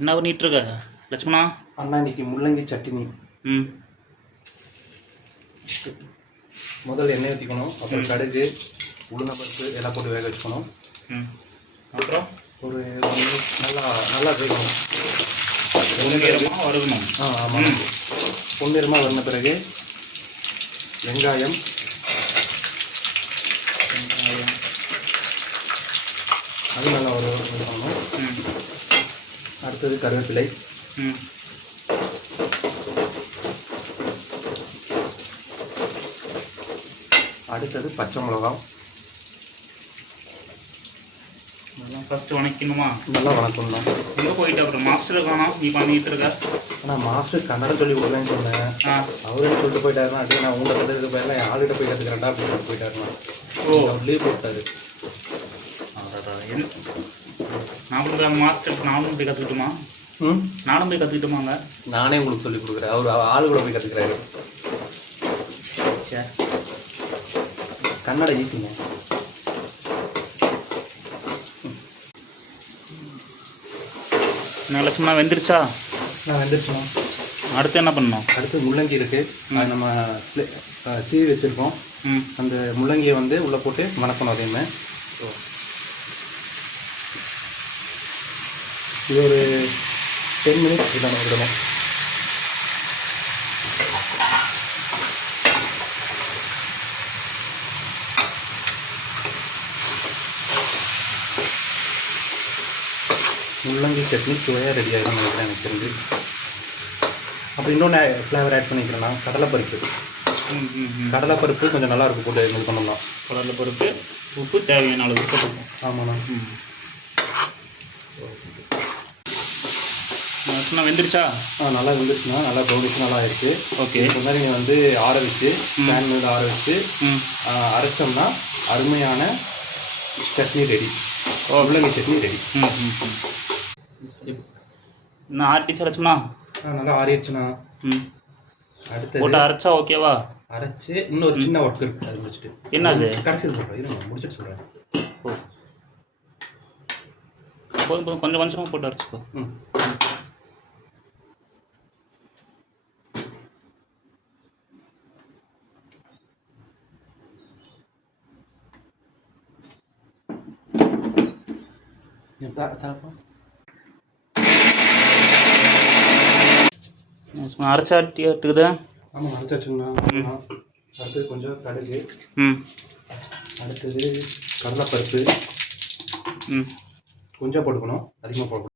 என்ன பண்ணிட்டு இருக்க லட்சுமணா? அண்ணா இன்னைக்கு முள்ளங்கி சட்னி. முதல்ல எண்ணெய் ஊற்றிக்கணும், அப்புறம் கடுகு உளுந்தம்பருப்பு எல்லாம் போட்டு வேக வச்சுக்கணும். அப்புறம் ஒரு நல்லா நல்லா வேகணும், பொன்னிறமாக வறுக்கணும். ஆமாம், பொன்னிறமாக வந்த பிறகு வெங்காயம் அது நல்லா வறுக்கணும். அடுத்தது கருவேப்பிலை, அடுத்தது பச்சை மிளகாய். அதெல்லாம் ஃபஸ்ட்டு வணக்கணுமா? நல்லா வணக்கணும். எங்கே போயிட்டு அப்புறம் மாஸ்டர் காணோம், நீ பண்ணிகிட்டு இருக்க? ஆனால் மாஸ்டர் கன்னடம் சொல்லி கொடுக்கலன்னு சொன்னேன். அவரே சொல்லிட்டு போயிட்டாருன்னா அப்படியே நான் உங்களை கற்றுக்கிட்டு போயிடலாம், என் ஆளுகிட்ட போய் கற்றுக்கிறேன்டா அப்படின்னு போயிட்டாருண்ணா. அவர் லீவ் போட்டார். நானும் மாஸ்டர் நானும் போய் கற்றுக்கிட்டுமா? நானும் போய் கற்றுக்கிட்டுமாங்க? நானே உங்களுக்கு சொல்லி கொடுக்குறேன், அவர் ஆளு கூட போய் கற்றுக்கிறாரு. கன்னட ஈஸிங்க. என்ன லட்சுமணா வெந்துருச்சா? நான் வெந்துருச்சுண்ணா. அடுத்து என்ன பண்ணணும்? அடுத்து முள்ளங்கி இருக்குது, அது நம்ம சீவி வச்சுருக்கோம். அந்த முள்ளங்கியை வந்து உள்ளே போட்டு வணக்கணும். அதையுமே இது ஒரு 10 மினிட்ஸ் விடணும். முள்ளங்கி சட்னி சுவையாக ரெடி ஆகிடும் நினைக்கிறேன் எனக்கு தெரிஞ்சு. அப்புறம் இன்னொன்று ஃப்ளேவர் ஆட் பண்ணிக்கிறேன்னா கடலைப்பருப்பு. கடலைப்பருப்பு கொஞ்சம் நல்லாயிருக்கும் போட்டு இது பண்ணலாம். கடலைப்பருப்பு, உப்பு தேவையான அளவு போட்டுக்கணும். ஆமாண்ணா. வெந்துருச்சா? நல்லா வெந்துருச்சுண்ணா, நல்லா ப்ரௌனிஷ் நல்லா ஆயிடுச்சு. ஓகே, இந்த மாதிரி நீங்கள் வந்து ஆற வச்சு ஃபேன் மேலே ஆற வச்சு அரைச்சோம்னா அருமையான சட்னி ரெடி. முள்ளங்கி சட்னி ரெடி. இன்னும் ஆர்டிஸ் அரைச்சுனா? நல்லா ஆறிடுச்சுண்ணா. அடுத்து போட்டு அரைச்சா ஓகேவா? அரைச்சி இன்னொரு சின்ன ஒர்க் இருக்குது, அது முடிச்சுட்டு. என்னது? கடைசியில் சொல்கிறேன், இருங்க முடிச்சுட்டு சொல்கிறேன். போதும் போதும், கொஞ்சம் கொஞ்சமாக போட்டு அரைச்சிக்கோ. அரைச்சாட்டி எடுத்துக்குது. ஆமாம், அரைச்சாச்சுங்கண்ணா. அடுத்தது கொஞ்சம் கடுகு, அடுத்தது கடலைப்பருப்பு கொஞ்சம் போட்டுக்கணும், அதிகமாக போடணும்.